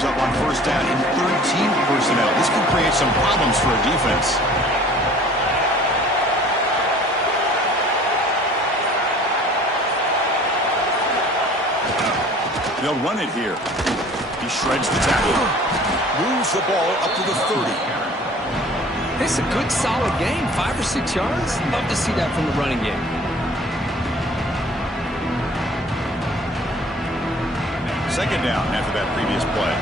comes up on first down in 13 personnel. This could create some problems for a defense. They'll run it here. He shreds the tackle. Moves the ball up to the 30. It's a good, solid game. 5 or 6 yards. Love to see that from the running game. Second down after that previous play.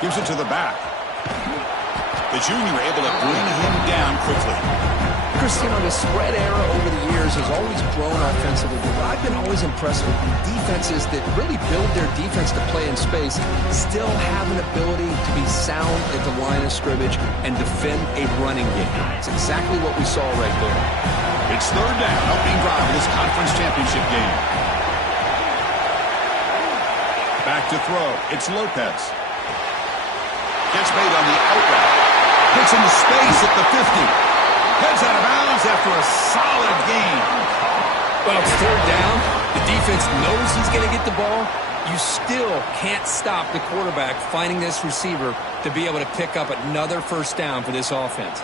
Gives it to the back. The junior able to bring him down quickly. Chris, you know, the spread era over the years has always grown offensively, but I've been always impressed with defenses that really build their defense to play in space, still have an ability to be sound at the line of scrimmage and defend a running game. It's exactly what we saw right there. It's third down, opening drive of this conference championship game. Back to throw. It's Lopez. Gets made on the out route. Gets into space at the 50. Heads out of bounds after a solid gain. Well, it's third down. The defense knows he's going to get the ball. You still can't stop the quarterback finding this receiver to be able to pick up another first down for this offense.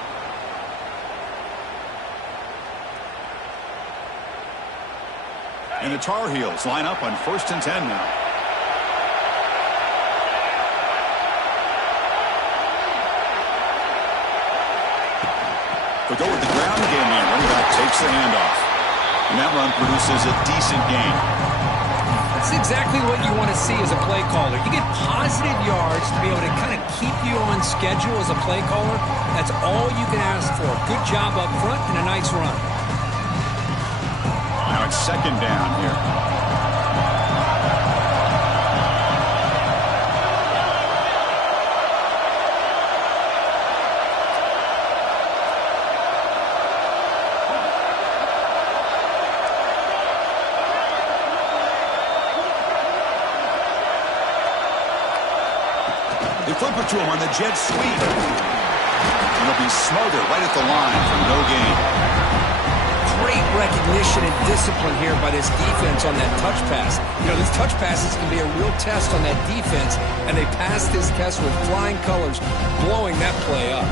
And the Tar Heels line up on 1st and 10 now. They'll go with the ground game here. Running back takes the handoff. And that run produces a decent gain. That's exactly what you want to see as a play caller. You get positive yards to be able to kind of keep you on schedule as a play caller. That's all you can ask for. Good job up front and a nice run. Now it's second down here. They flip it to him on the jet sweep. And he'll be smothered right at the line for no gain. Great recognition and discipline here by this defense on that touch pass. You know, these touch passes can be a real test on that defense, and they passed this test with flying colors, blowing that play up.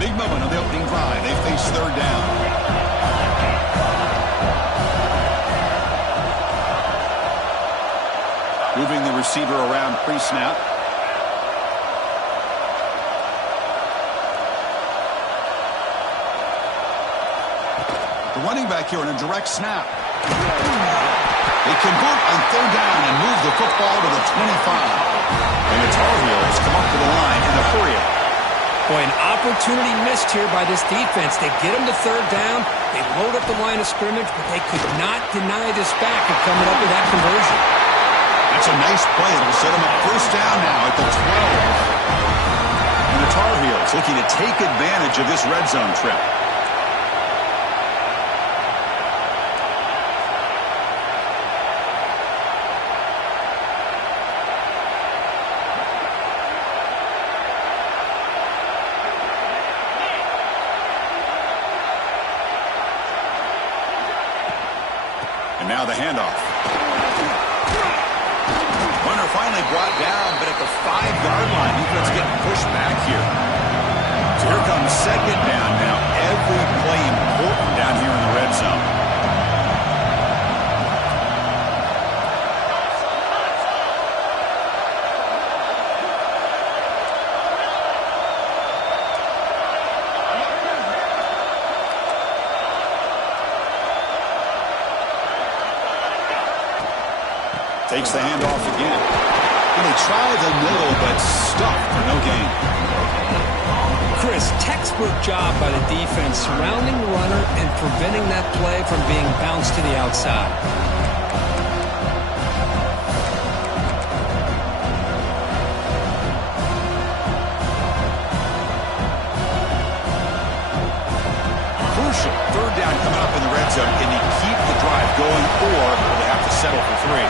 Big moment on the opening drive. They face third down. Moving the receiver around pre-snap. The running back here on a direct snap. They convert on third down and move the football to the 25. And the Tar Heels come up to the line in a hurry. Boy, an opportunity missed here by this defense. They get them to third down. They load up the line of scrimmage, but they could not deny this back of coming up with that conversion. That's a nice play. It'll set them up first down now at the 12. And the Tar Heels looking to take advantage of this red zone trip. And now the handoff. Runner finally brought down, but at the 5-yard line, defense getting pushed back here. So here comes second down now. Every play important down here in the red zone. Takes the handoff again. And they try the middle, but stuffed for no gain. Chris, textbook job by the defense surrounding the runner and preventing that play from being bounced to the outside. Crucial. Third down coming up in the red zone. Can you keep the drive going, or will they have to settle for 3?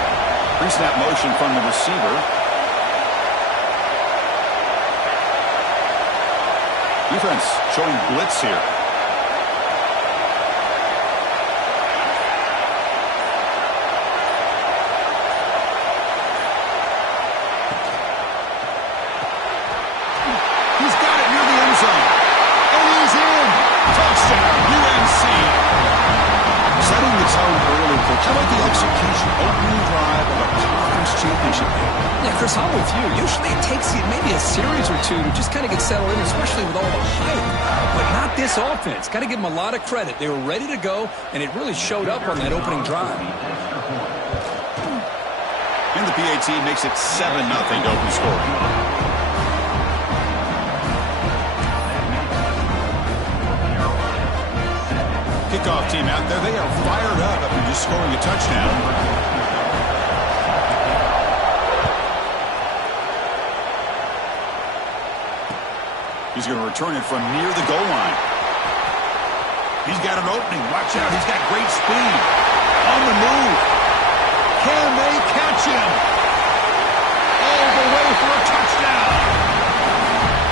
Pre-snap motion from the receiver. Defense showing blitz here. 2 Chris, I'm with you. Usually it takes you maybe a series or two to just kind of get settled in, especially with all the hype. But not this offense. Got to give them a lot of credit. They were ready to go, and it really showed up on that opening drive. And the PAT makes it 7-0 to open scoring. Kickoff team out there. They are fired up after just scoring a touchdown. He's going to return it from near the goal line. He's got an opening. Watch out. He's got great speed. On the move. Can they catch him? All the way for a touchdown.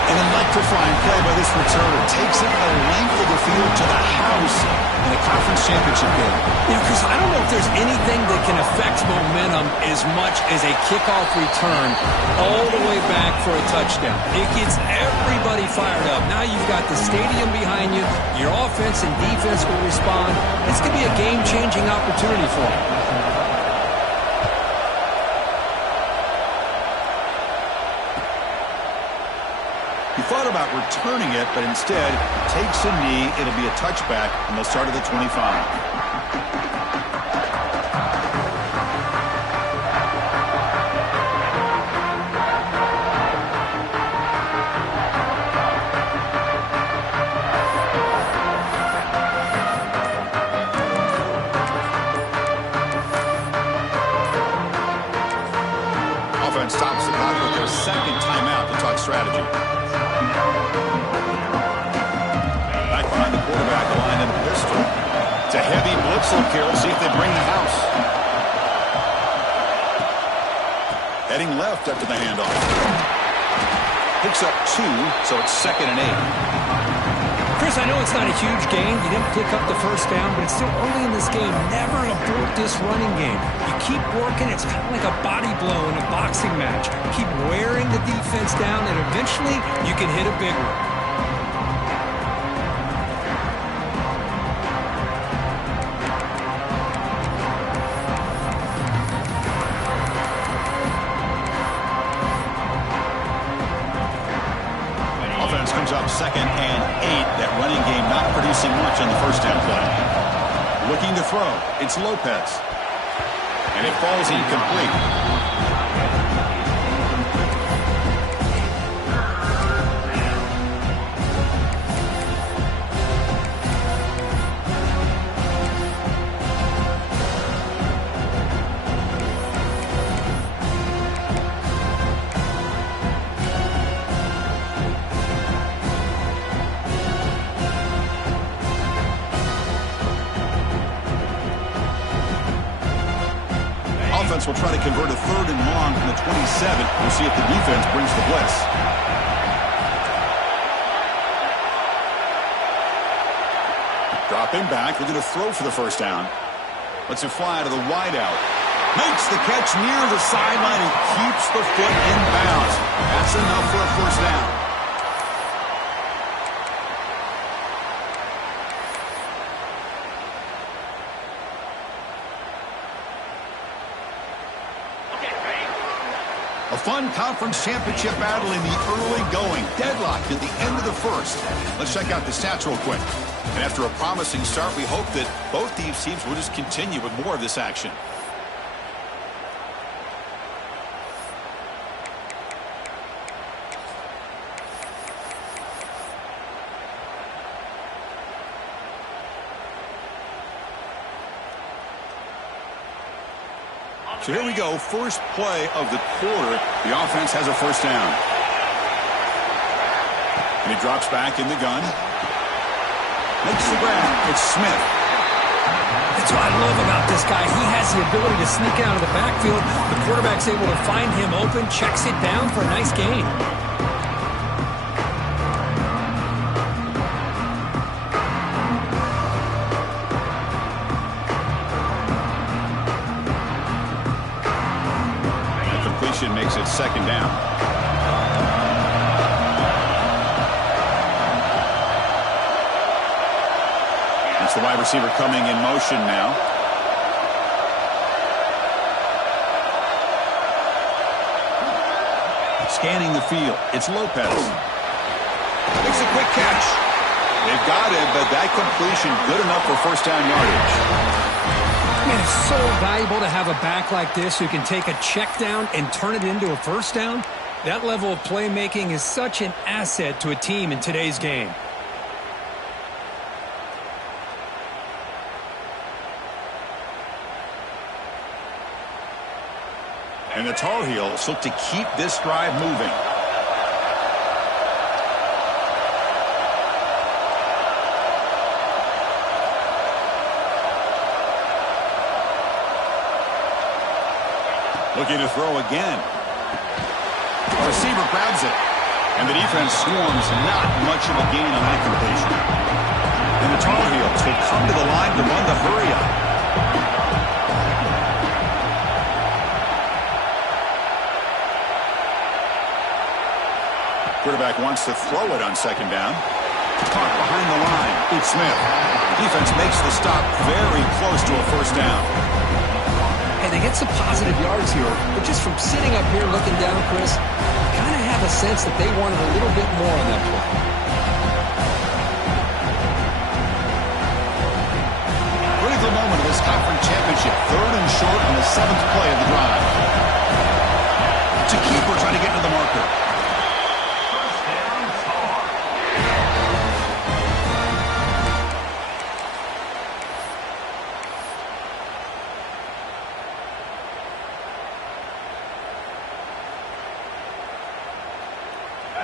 An electrifying play by this returner. Takes it the length of the field to the house in a conference championship game. Yeah, Chris, I don't know if there's anything that can affect momentum as much as a kickoff return all the way back for a touchdown. It gets everybody fired up. Now you've got the stadium behind you. Your offense and defense will respond. This could be a game-changing opportunity for them. He thought about returning it, but instead takes a knee. It'll be a touchback, and they'll start at the 25. Offense stops the clock with their second timeout to talk strategy. Back behind the quarterback line in the pistol. It's a heavy blitz look here. Let's see if they bring the house. Heading left after the handoff. Picks up 2, so it's 2nd and 8. Chris, I know it's not a huge gain. You didn't pick up the first down, but it's still early in this game. Never abort this running game. You keep working. It's kind of like a body blow in a boxing match. Keep wearing the defense down, and eventually you can hit a big one. Comes up 2nd and 8. That running game not producing much on the first down play. Looking to throw. It's Lopez. And it falls incomplete. Will try to convert a 3rd and long from the 27. We'll see if the defense brings the blitz. Dropping back. They're going to throw for the first down. Lets it fly to the wideout. Makes the catch near the sideline and keeps the foot in bounds. That's enough for a first down. A fun conference championship battle in the early going. Deadlocked at the end of the first. Let's check out the stats real quick. And after a promising start, we hope that both these teams will just continue with more of this action. So here we go, first play of the quarter. The offense has a first down. And he drops back in the gun. Makes the grab. It's Smith. That's what I love about this guy. He has the ability to sneak out of the backfield. The quarterback's able to find him open, checks it down for a nice gain. Makes it second down. It's the wide receiver coming in motion now. Scanning the field, it's Lopez. Makes a quick catch. They've got him, but that completion good enough for first down yardage. Man, it's so valuable to have a back like this who can take a check down and turn it into a first down. That level of playmaking is such an asset to a team in today's game. And the Tar Heels look to keep this drive moving. Looking to throw again. The receiver grabs it. And the defense swarms, not much of a gain on that completion. And the Tar Heels will come to the line to run the hurry up. Quarterback wants to throw it on second down. Caught behind the line. It's Smith. Defense makes the stop very close to a first down. Hey, they get some positive yards here, but just from sitting up here looking down, Chris, I kind of have a sense that they wanted a little bit more on that play. Critical moment of this conference championship. 3rd and short on the 7th play of the drive. To keeper trying to get to the marker.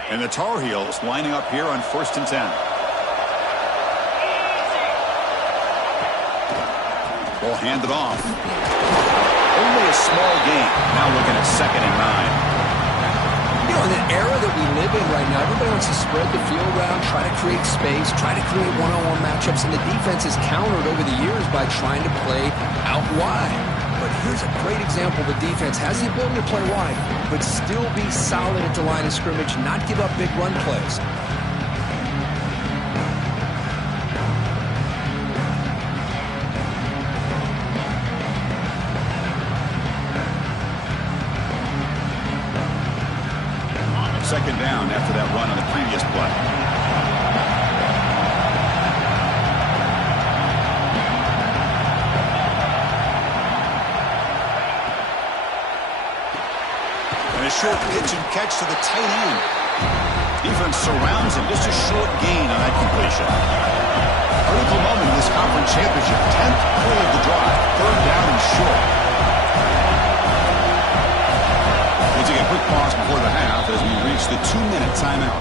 And the Tar Heels lining up here on 1st and 10. Ball handed off. Only a small gain. Now looking at 2nd and 9. You know, in the era that we live in right now, everybody wants to spread the field around, try to create space, try to create one-on-one matchups, and the defense is countered over the years by trying to play out wide. But here's a great example. The defense has the ability to play wide, but still be solid at the line of scrimmage, not give up big run plays. Second down after that run on the previous play. A short pitch and catch to the tight end. Defense surrounds him. Just a short gain on that completion. Critical moment in this conference championship. 10th play of the drive. 3rd down and short. We'll take a quick pause before the half as we reach the 2-minute timeout.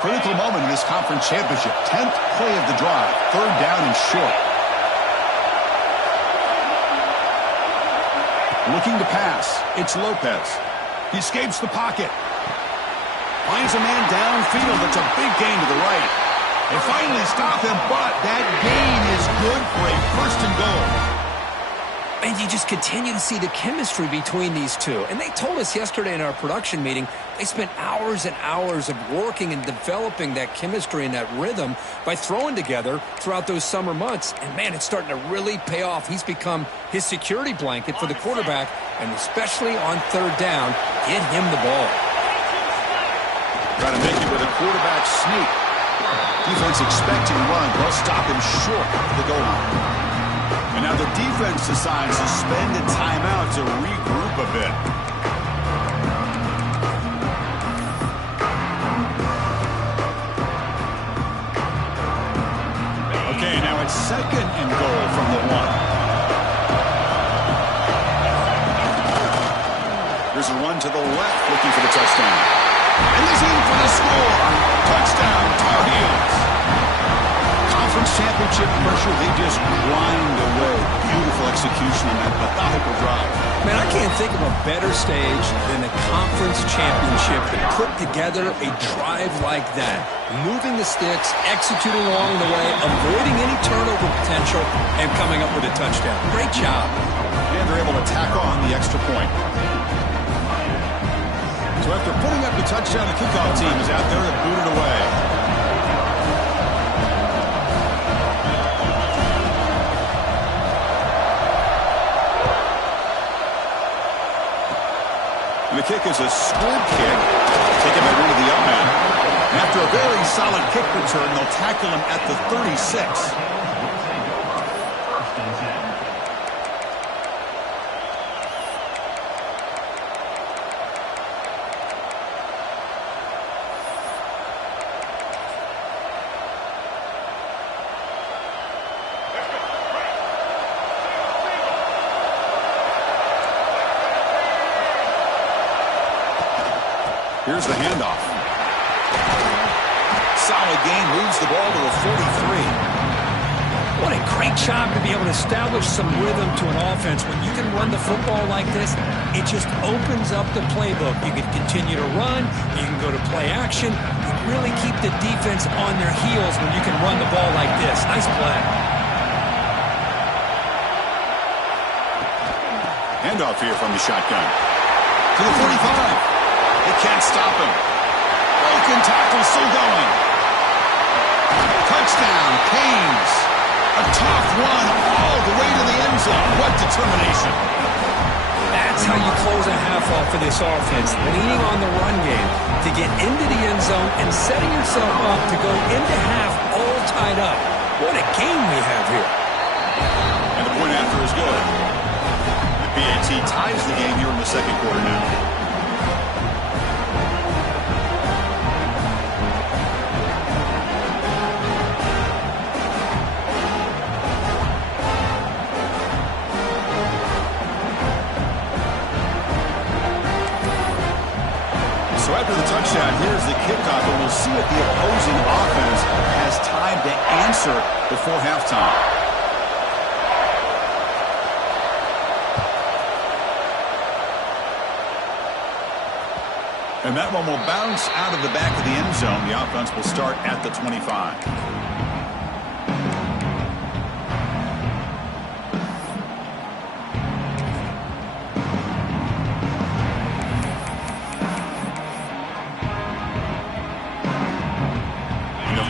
Critical moment in this conference championship. 10th play of the drive. 3rd down and short. Looking to pass. It's Lopez. He escapes the pocket. Finds a man downfield. That's a big gain to the right. They finally stop him, but that gain is good for a 1st and goal. And you just continue to see the chemistry between these two. And they told us yesterday in our production meeting, they spent hours and hours of working and developing that chemistry and that rhythm by throwing together throughout those summer months. And, man, it's starting to really pay off. He's become his security blanket for the quarterback, and especially on 3rd down, get him the ball. Trying to make it with a quarterback sneak. Defense expecting run. They'll stop him short of the goal line. And now the defense decides to spend a timeout to regroup a bit. Okay, now it's 2nd and goal from the 1. Here's a run to the left, looking for the touchdown. And he's in for the score. Touchdown, Tar Heels. Conference championship pressure, they just grind away. Beautiful execution on that methodical drive. Man, I can't think of a better stage than a conference championship to put together a drive like that. Moving the sticks, executing along the way, avoiding any turnover potential, and coming up with a touchdown. Great job. And they're able to tack on the extra point. So after putting up the touchdown, the kickoff team is out there to boot it away. And the kick is a squib kick, taken by one of the young men. And after a very solid kick return, they'll tackle him at the 36. Here's the handoff. Solid gain, moves the ball to the 43. What a great job to be able to establish some rhythm to an offense. When you can run the football like this, it just opens up the playbook. You can continue to run. You can go to play action. You really keep the defense on their heels when you can run the ball like this. Nice play. Handoff here from the shotgun. To the 45. They can't stop him. Broken tackle, still going. Touchdown, Canes. A tough run all the way to the end zone. What determination. That's how you close a half off for this offense, leaning on the run game to get into the end zone and setting yourself up to go into half all tied up. What a game we have here. And the point after is good. The PAT ties the game here in the second quarter now. So after the touchdown, here's the kickoff, and we'll see if the opposing offense has time to answer before halftime. And that one will bounce out of the back of the end zone. The offense will start at the 25.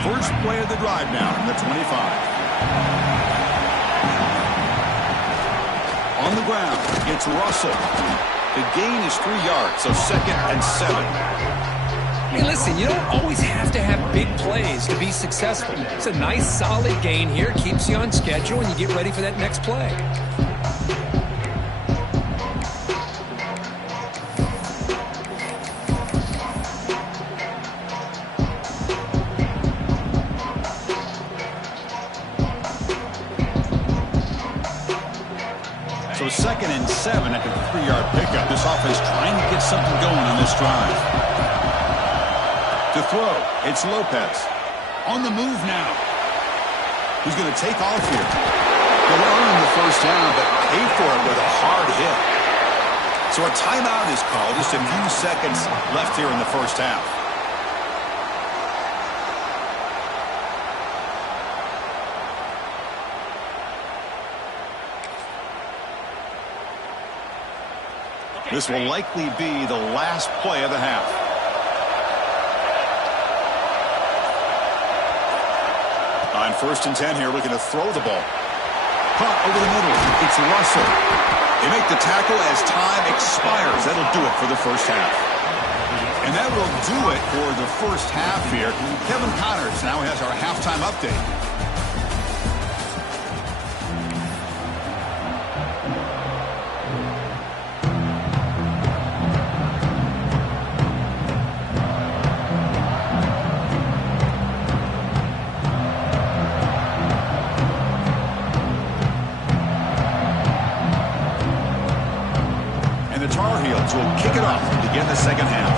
First play of the drive now from the 25. On the ground, it's Russell. The gain is 3 yards, so 2nd and 7. Hey, listen, you don't always have to have big plays to be successful. It's a nice, solid gain here. Keeps you on schedule, and you get ready for that next play. So 2nd and 7 after the 3-yard pickup. This offense trying to get something going on this drive. To throw, it's Lopez. On the move now. Who's going to take off here? He'll earn the first down, but pay for it with a hard hit. So a timeout is called. Just a few seconds left here in the first half. This will likely be the last play of the half. On 1st and 10 here, looking to throw the ball. Punt over the middle. It's Russell. They make the tackle as time expires. That'll do it for the first half. And that will do it for the first half here. Kevin Connors now has our halftime update. The Tar Heels will kick it off to begin the second half.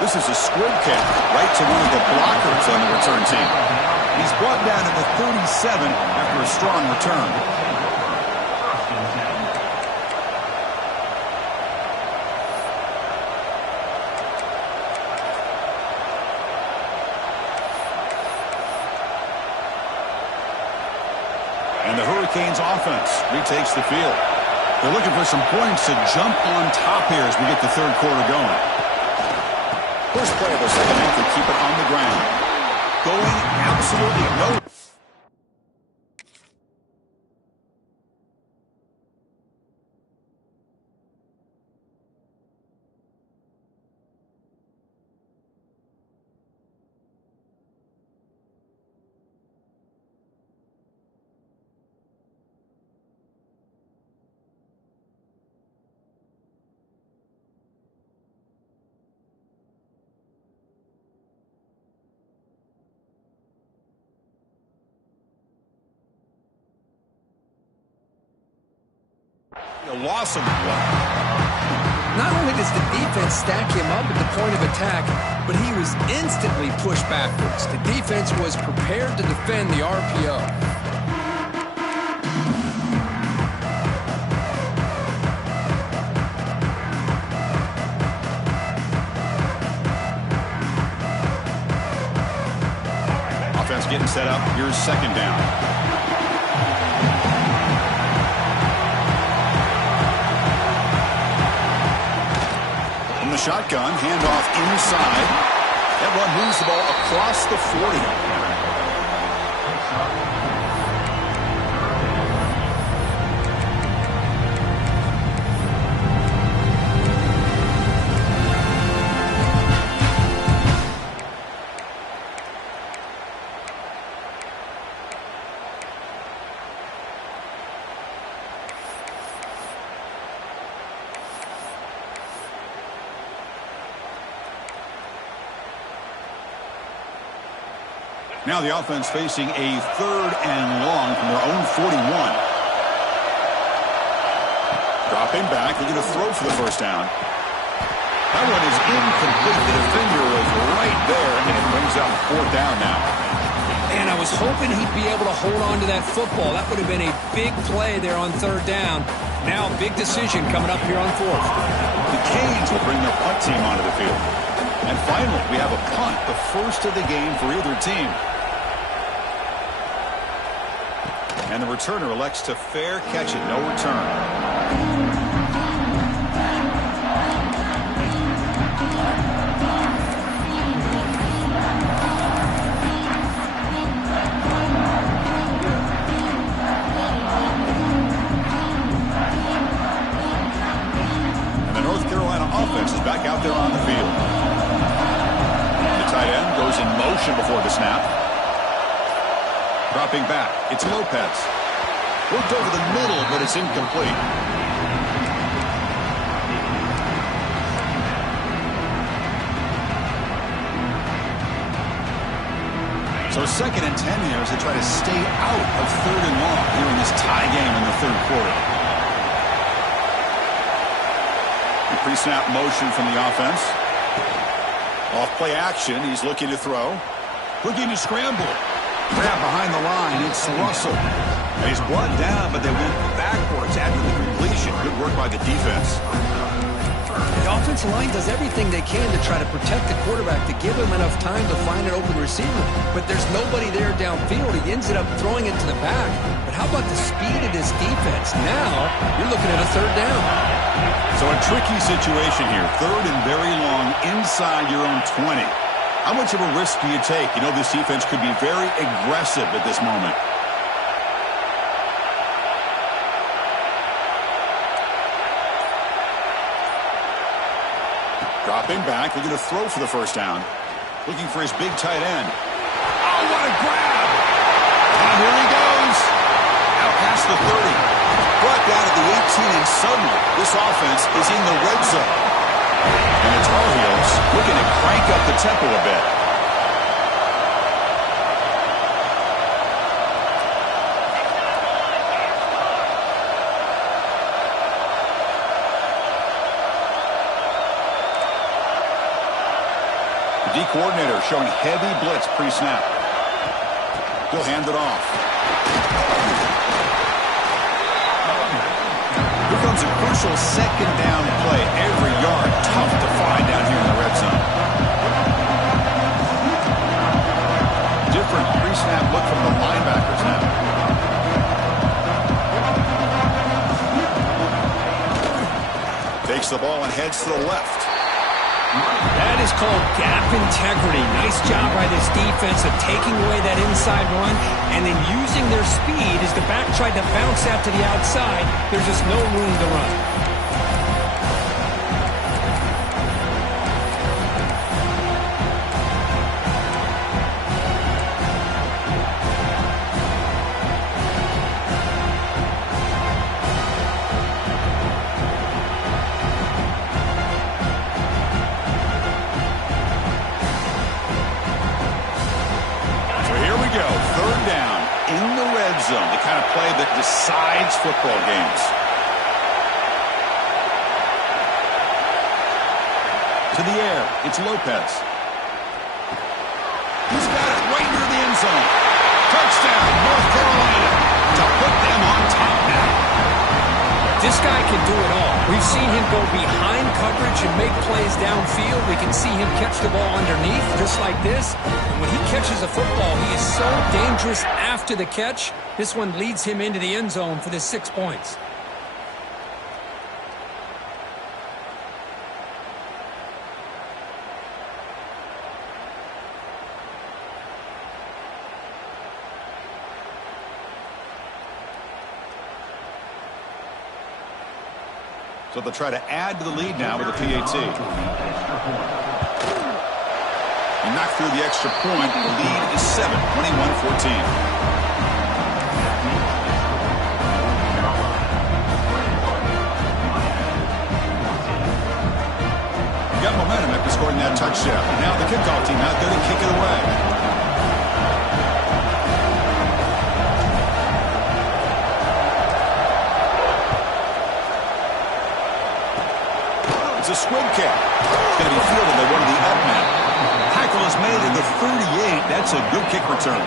This This is a squib kick right to one of the blockers on the return team. He's brought down to the 37 after a strong return. And the Hurricanes offense retakes the field. They're looking for some points to jump on top here as we get the third quarter going. First play of the second half, they keep it on the ground. Going absolutely nowhere. A loss of the play. Not only does the defense stack him up at the point of attack, but he was instantly pushed backwards. The defense was prepared to defend the RPO. Offense getting set up. Here's second down. The shotgun, handoff inside. That one moves the ball across the 40. Now the offense facing a third and long from their own 41. Dropping back, looking to throw for the first down. That one is incomplete. The defender was right there, and it brings up fourth down now. And I was hoping he'd be able to hold on to that football. That would have been a big play there on third down. Now a big decision coming up here on fourth. The Canes will bring their punt team onto the field. And finally, we have a punt, the first of the game for either team. And the returner elects to fair catch it, no return. And the North Carolina offense is back out there on the field. The tight end goes in motion before the snap. Dropping back, it's Lopez. Worked over the middle, but it's incomplete. So 2nd and 10 here as they try to stay out of third and long here in this tie game in the third quarter. The pre-snap motion from the offense. Off play action, he's looking to throw. Looking to scramble. Grab behind the line, it's Russell. And he's brought down, but they went backwards after the completion. Good work by the defense. The offensive line does everything they can to try to protect the quarterback, to give him enough time to find an open receiver. But there's nobody there downfield. He ends up throwing it to the back. But how about the speed of this defense? Now, you're looking at a third down. So a tricky situation here. Third and very long inside your own 20. How much of a risk do you take? You know, this defense could be very aggressive at this moment. Dropping back, looking to throw for the first down. Looking for his big tight end. Oh, what a grab! And here he goes. Out past the 30. Brought down at the 18, and suddenly this offense is in the red zone. And the Tar Heels looking to crank up the tempo a bit. D coordinator showing heavy blitz pre-snap. He'll hand it off. Here comes a crucial second down play. Every yard tough to find down here in the red zone. Different pre-snap look from the linebackers now. Takes the ball and heads to the left. That is called gap integrity. Nice job by this defense of taking away that inside run and then using their speed as the back tried to bounce out to the outside. There's just no room to run. Zone, the kind of play that decides football games. To the air, it's Lopez. He's got it right near the end zone. Touchdown, North Carolina, to put them on top now. This guy can do it all. We've seen him go behind coverage and make plays downfield. We can see him catch the ball underneath just like this. And when he catches a football, he is so dangerous after the catch. This one leads him into the end zone for the 6 points. So they'll try to add to the lead now with a PAT. He knocked through the extra point. The lead is 7, 21-14. Got momentum after scoring that touchdown. Now the kickoff team out there to kick it away. It's a squib kick. It's going to be fielded by one of the up men. Tackle is made at the 38. That's a good kick return.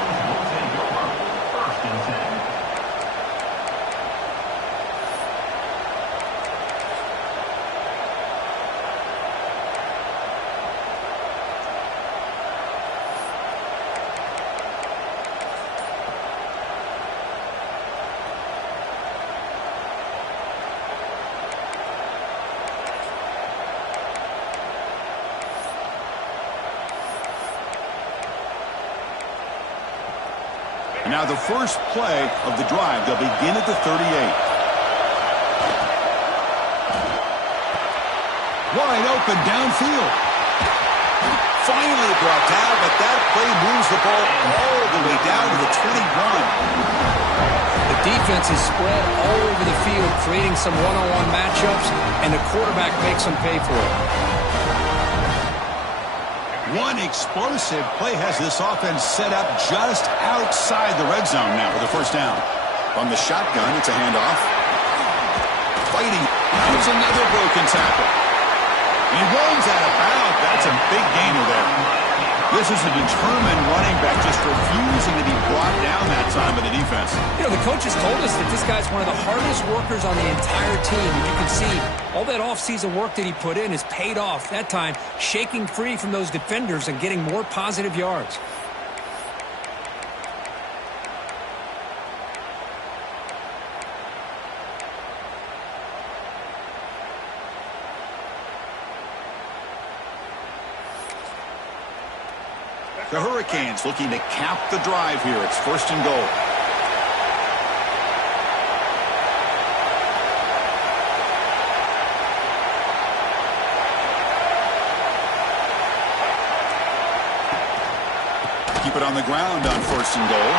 And now the first play of the drive, they'll begin at the 38. Wide open downfield. Finally brought down, but that play moves the ball all the way down to the 21. The defense is spread all over the field, creating some one-on-one matchups, and the quarterback makes them pay for it. One explosive play has this offense set up just outside the red zone now for the first down. From the shotgun, it's a handoff. Fighting. There's another broken tackle. He runs out of bounds. That's a big gainer there. This is a determined running back just refusing to be brought down that time by the defense. You know, the coaches told us that this guy's one of the hardest workers on the entire team. And you can see all that offseason work that he put in has paid off. That time, shaking free from those defenders and getting more positive yards. The Hurricanes looking to cap the drive here. It's first and goal. Keep it on the ground on first and goal.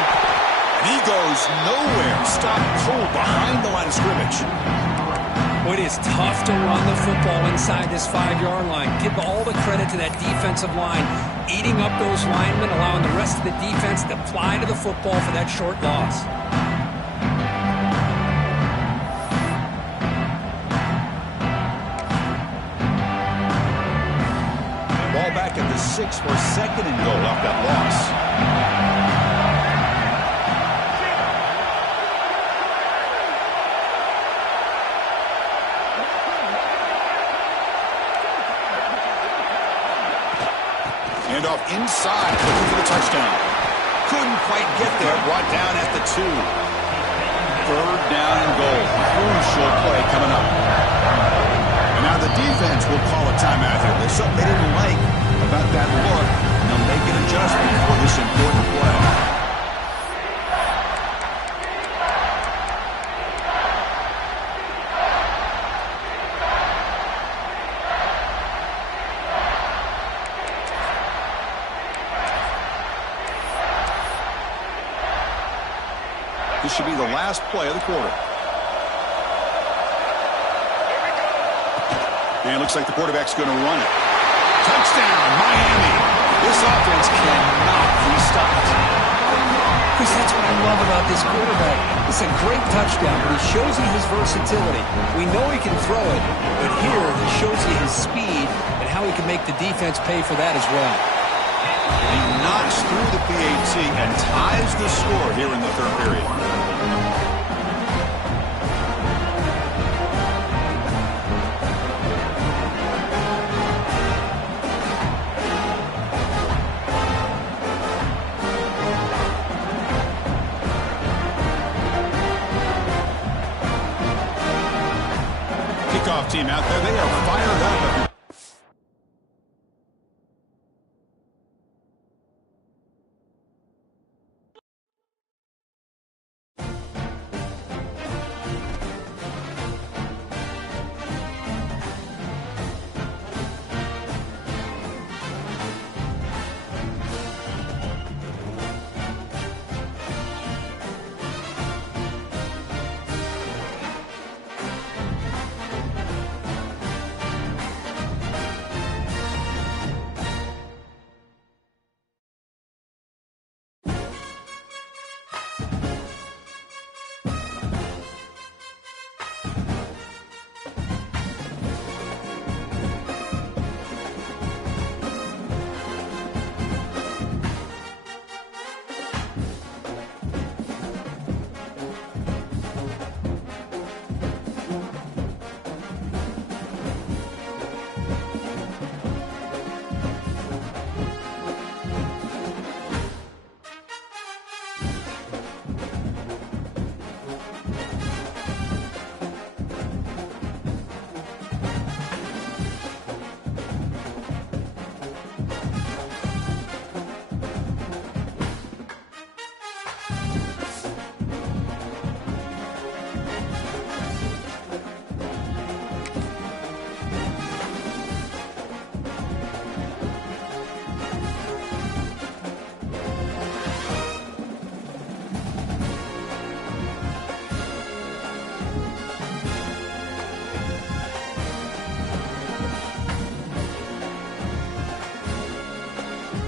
And he goes nowhere. Stop pulled behind the line of scrimmage. It is tough to run the football inside this 5-yard line. Give all the credit to that defensive line, eating up those linemen, allowing the rest of the defense to fly to the football for that short loss. Ball back at the 6 for 2nd and goal off that loss. Hand off inside, looking for the touchdown. Couldn't quite get there, brought down at the 2. 3rd down and goal. Crucial play coming up. And now the defense will call a timeout here. There's something they didn't like about that look, and they'll make an adjustment for this important play. This should be the last play of the quarter. And it looks like the quarterback's going to run it. Touchdown, Miami. This offense cannot be stopped. Chris, that's what I love about this quarterback. It's a great touchdown, but he shows you his versatility. We know he can throw it, but here he shows you his speed and how he can make the defense pay for that as well. He knocks through the PAT and ties the score here in the 3rd period. Kickoff team out there. They are fired up after